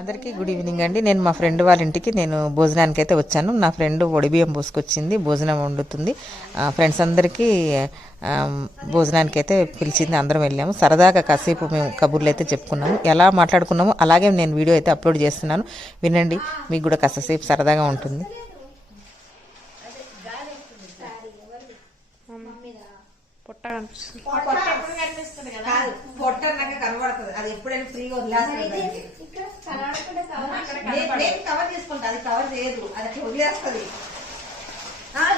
అందరికీ good evening అండి. నేను మా ఫ్రెండ్ వాళ్ళ ఇంటికి నేను భోజనానికి అయితే వచ్చాను. నా ఫ్రెండ్ ఒడిబియ్యం పోసుకొచ్చింది, భోజనం వండుతుంది. ఫ్రెండ్స్ అందరికీ భోజనానికి అయితే పిలిచింది. అందరం వెళ్ళాము. సరదాగా కాసేపు మేము కబుర్లు అయితే చెప్పుకున్నాము. ఎలా మాట్లాడుకున్నాము అలాగే నేను వీడియో అయితే అప్లోడ్ చేస్తున్నాను, వినండి. మీకు కూడా కాసేపు సరదాగా ఉంటుంది. పొట్ట కనిపిస్తుంది, కనబడుతుంది. అది ఎప్పుడైనా ఫ్రీగా వదిలేస్తుంది. కవర్ చేసుకుంటా, అది కవర్ చేయదు, అది అట్లా వదిలేస్తుంది.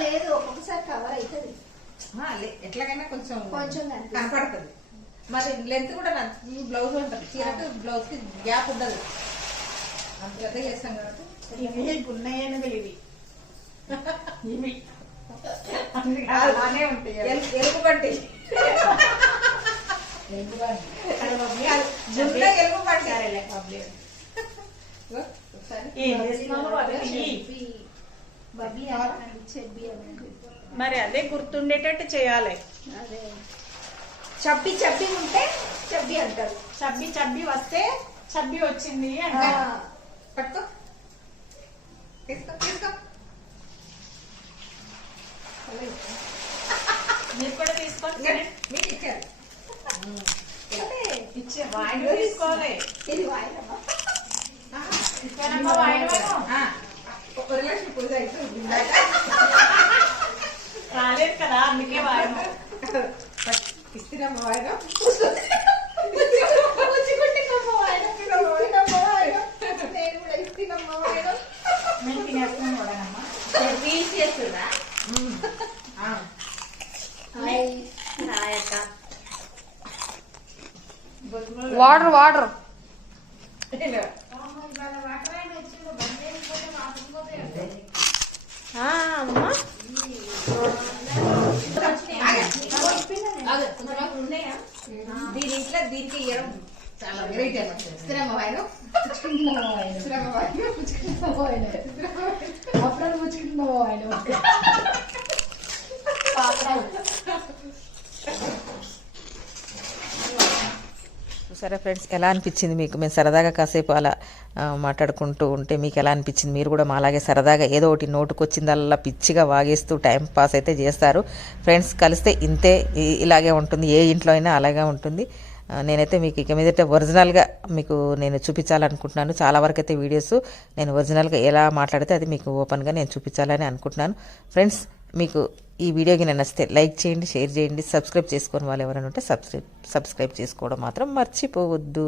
లేదు ఒక్కొక్కసారి కవర్ అవుతుంది, ఎట్లాగైనా కొంచెం కనపడుతుంది. మరి లెంత్ కూడా ఈ బ్లౌజ్ ఉంటుంది, చీరకు బ్లౌజ్ కి గ్యాప్ ఉండదు. అంత పెద్ద చేస్తాం కాబట్టి ఇవి గున్నయ్యనది ఇవి ఇవి ఎలుగుబంటి మరి అదే గుర్తుండేటట్టు చేయాలి. అదే చబ్బి చబ్బి ఉంటే చబ్బి అంటారు, చబ్బి చబ్బి వస్తే చబ్బి వచ్చింది అంటే. పట్టుకో, తీసుకో తీసుకో. మీరు కూడా తీసుకోండి, మీకు ఇచ్చారు. ఇచ్చే వాయిదా తీసుకోవాలి. ఇది వాయిదమ్మా, వరలక్ష్మి పూజ అయితే రాలేదు కదా, అందుకే వాయిదా ఇస్తున్నామ్మా. వాయిదా మేము తినేస్తున్నాం కూడానమ్మా. వాటర్ వాటర్ అమ్మా దీని ఇంట్లో దీనికి ఇవ్వడం చాలా వెరైటీ అనిపిస్తుంది. ఇస్తున్నామ్మా వాయిదా, సరే ఫ్రెండ్స్, ఎలా అనిపించింది మీకు? మేము సరదాగా కాసేపు అలా మాట్లాడుకుంటూ ఉంటే మీకు ఎలా అనిపించింది? మీరు కూడా మా అలాగే సరదాగా ఏదో ఒకటి నోటుకొచ్చిందల్లా పిచ్చిగా వాగేస్తూ టైం పాస్ అయితే చేస్తారు. ఫ్రెండ్స్ కలిస్తే ఇంతే, ఇలాగే ఉంటుంది. ఏ ఇంట్లో అయినా అలాగే ఉంటుంది. నేనైతే మీకు ఇక మీదట ఒరిజినల్గా మీకు నేను చూపించాలనుకుంటున్నాను. చాలా వరకు అయితే వీడియోస్ నేను ఒరిజినల్గా ఎలా మాట్లాడితే అది మీకు ఓపెన్గా నేను చూపించాలని అనుకుంటున్నాను. ఫ్రెండ్స్, మీకు ఈ వీడియోకి నేను నచ్చితే లైక్ చేయండి, షేర్ చేయండి. సబ్స్క్రైబ్ చేసుకొని వాళ్ళు ఎవరైనా ఉంటే సబ్స్క్రైబ్ చేసుకోవడం మాత్రం మర్చిపోవద్దు.